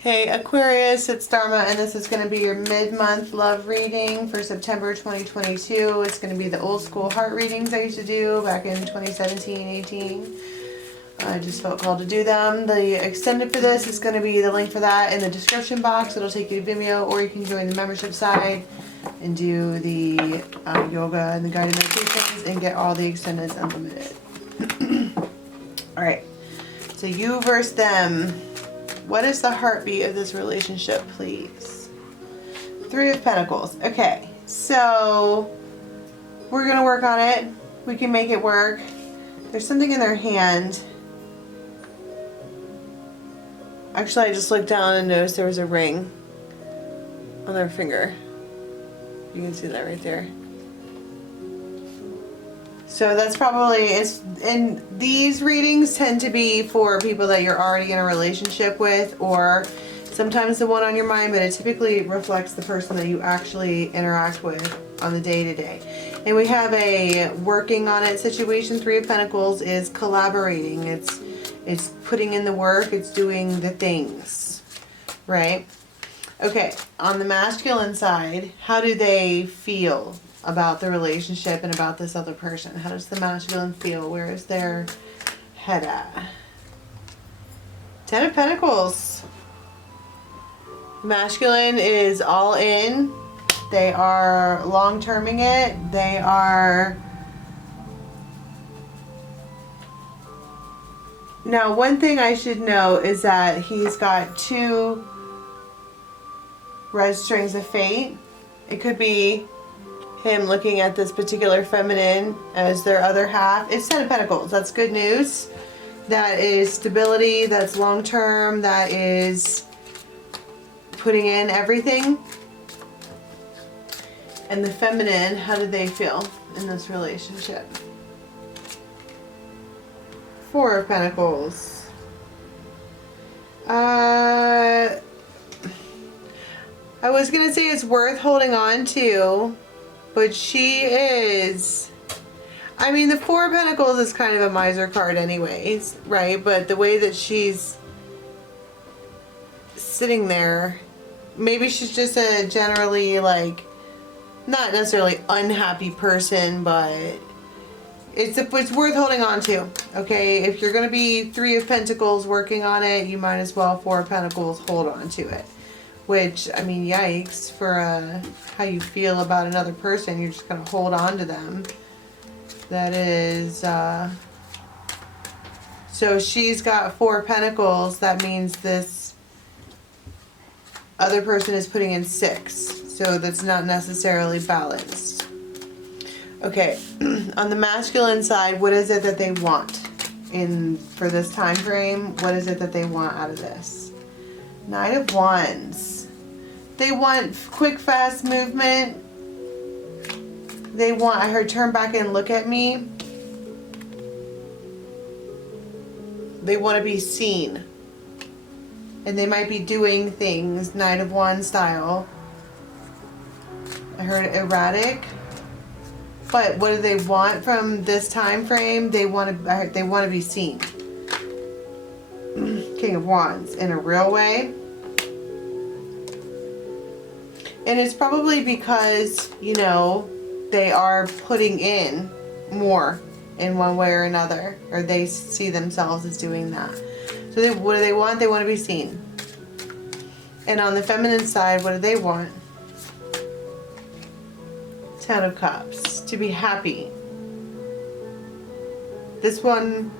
Hey Aquarius, it's Dharma, and this is going to be your mid-month love reading for September 2022. It's going to be the old school heart readings I used to do back in 2017-18. I just felt called to do them. The extended for this is going to be the link for that in the description box. It'll take you to Vimeo, or you can join the membership side and do the yoga and the guided meditations and get all the extended unlimited. Alright, so you versus them. What is the heartbeat of this relationship, please? Three of Pentacles. Okay, so we're going to work on it. We can make it work. There's something in their hand. Actually, I just looked down and noticed there was a ring on their finger. You can see that right there. So that's probably, and these readings tend to be for people that you're already in a relationship with, or sometimes the one on your mind, but it typically reflects the person that you actually interact with on the day-to-day. And we have a working on it situation. Three of Pentacles is collaborating. It's putting in the work. It's doing the things, right? Okay, on the masculine side, how do they feel about the relationship and about this other person? How does the masculine feel? Where is their head at? Ten of Pentacles. Masculine is all in. They are long-terming it. They are... Now, one thing I should know is that he's got two red strings of fate. It could be him looking at this particular feminine as their other half. It's Ten of Pentacles. That's good news. That is stability. That's long term. That is putting in everything. And the feminine, how do they feel in this relationship? Four of Pentacles. I was going to say it's worth holding on to, but she is, I mean, the Four of Pentacles is kind of a miser card anyways, right? But the way that she's sitting there, maybe she's just a generally, like, not necessarily unhappy person, but it's worth holding on to, okay? If you're going to be Three of Pentacles working on it, you might as well, Four of Pentacles, hold on to it. Which, I mean, yikes, for how you feel about another person. You're just going to hold on to them. That is, so she's got Four Pentacles. That means this other person is putting in six. So that's not necessarily balanced. Okay, on the masculine side, what is it that they want for this time frame? What is it that they want out of this? Knight of Wands. They want quick, fast movement. They want, I heard, turn back and look at me. They want to be seen. And they might be doing things, Knight of Wands style. I heard erratic. But what do they want from this time frame? They want to be seen. King of Wands in a real way. And it's probably because, you know, they are putting in more in one way or another. Or they see themselves as doing that. So what do they want? They want to be seen. And on the feminine side, what do they want? Ten of Cups. To be happy. This one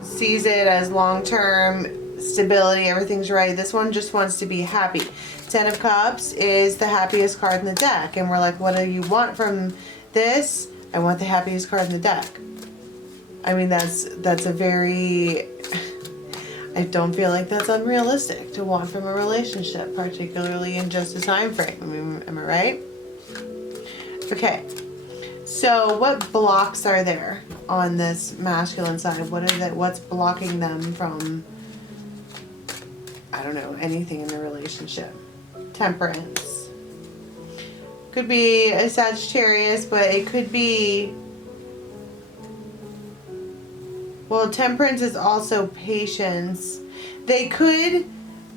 sees it as long-term stability. Everything's right. This one just wants to be happy. Ten of Cups is the happiest card in the deck. And we're like, what do you want from this? I want the happiest card in the deck. I mean, that's a very... I don't feel like that's unrealistic to want from a relationship, particularly in just a time frame. I mean, am I right? Okay. So what blocks are there on this masculine side? What's blocking them from, I don't know, anything in the relationship? Temperance. Could be a Sagittarius, but it could be, well, temperance is also patience. They could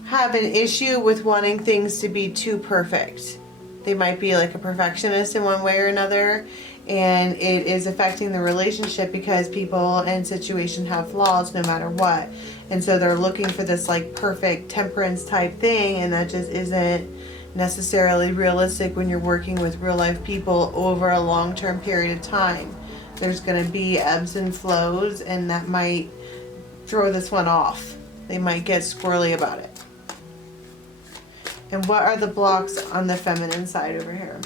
have an issue with wanting things to be too perfect. They might be like a perfectionist in one way or another, and it is affecting the relationship because people and situation have flaws no matter what. And so they're looking for this like perfect temperance type thing, and that just isn't necessarily realistic when you're working with real life people over a long-term period of time. There's going to be ebbs and flows, and that might throw this one off. They might get squirrely about it. And what are the blocks on the feminine side over here?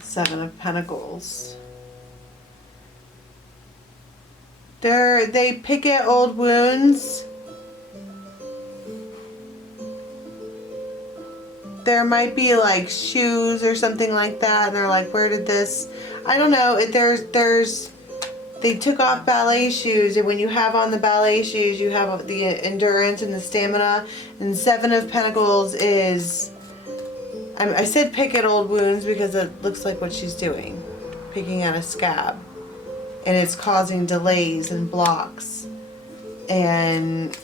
Seven of Pentacles. They pick at old wounds. There might be like shoes or something like that, and they're like, where did this, I don't know. They took off ballet shoes, and when you have on the ballet shoes, you have the endurance and the stamina. And Seven of Pentacles is, I said pick at old wounds because it looks like what she's doing, picking at a scab, and it's causing delays and blocks. And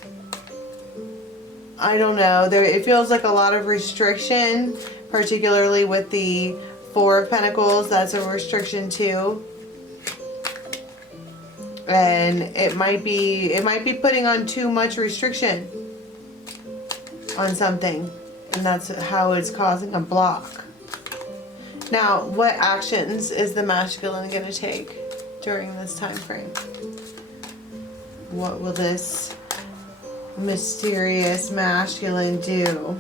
I don't know, it feels like a lot of restriction, particularly with the Four of Pentacles. That's a restriction too. And it might be putting on too much restriction on something, and that's how it's causing a block. Now, what actions is the masculine going to take during this time frame? What will this mysterious masculine do?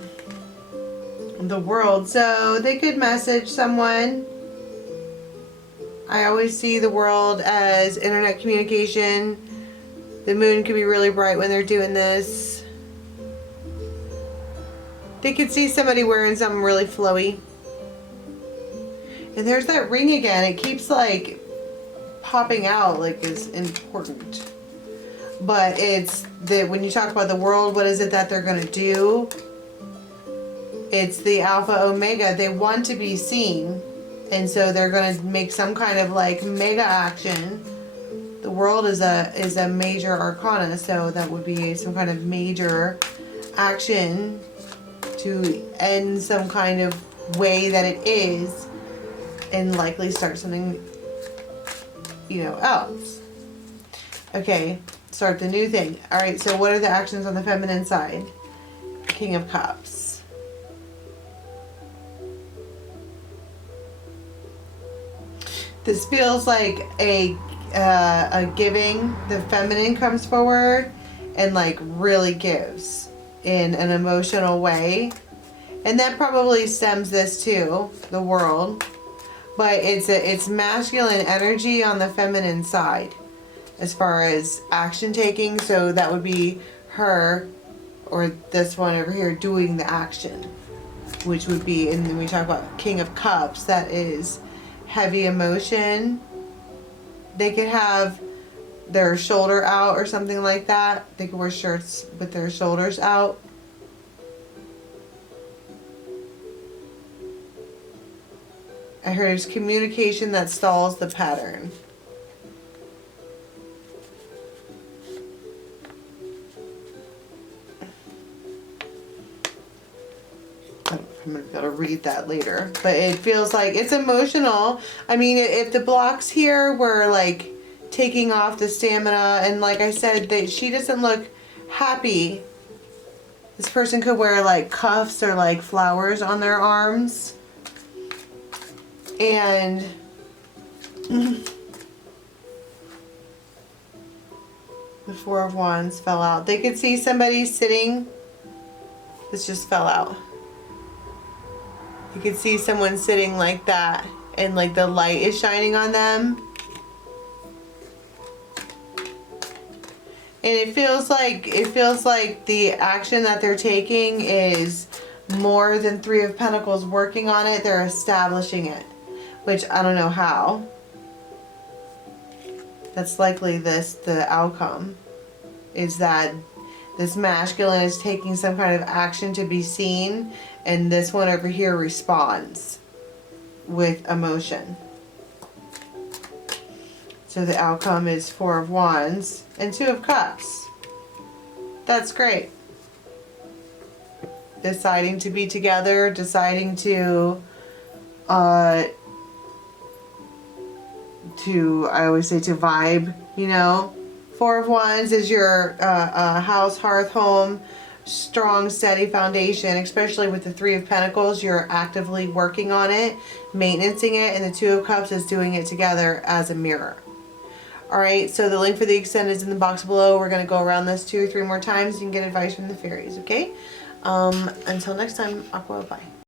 The World. So they could message someone. I always see the World as internet communication. The moon could be really bright when they're doing this. They could see somebody wearing something really flowy. And there's that ring again. It keeps like popping out like it's important. But it's that when you talk about the World, what is it that they're going to do? It's the Alpha Omega. They want to be seen. And so they're going to make some kind of like mega action. The World is a major arcana, so that would be some kind of major action to end some kind of way that it is, and likely start something, else. Okay, start the new thing. All right, so what are the actions on the feminine side? King of Cups. This feels like a giving. The feminine comes forward and like really gives in an emotional way. And that probably stems this too, the World. But it's masculine energy on the feminine side as far as action taking. So that would be her, or this one over here, doing the action, which would be, and then we talk about King of Cups, that is heavy emotion. They could have their shoulder out or something like that. They could wear shirts with their shoulders out. I heard it's communication that stalls the pattern. I'm going to be able to read that later. But it feels like it's emotional. I mean, if the blocks here were like taking off the stamina, and like I said, that she doesn't look happy. This person could wear like cuffs or like flowers on their arms. And the Four of Wands fell out. They could see somebody sitting. This just fell out. You could see someone sitting like that, and like the light is shining on them. And it feels like the action that they're taking is more than Three of Pentacles working on it. They're establishing it, which I don't know how. That's likely the outcome is that this masculine is taking some kind of action to be seen, and this one over here responds with emotion. So the outcome is Four of Wands and Two of Cups. That's great. Deciding to be together, deciding to I always say to vibe, you know. Four of Wands is your house, hearth, home, strong, steady foundation, especially with the Three of Pentacles. You're actively working on it, maintaining it, and the Two of Cups is doing it together as a mirror. Alright, so the link for the extended is in the box below. We're going to go around this 2 or 3 more times. You can get advice from the fairies, okay? Until next time, Aqua, bye.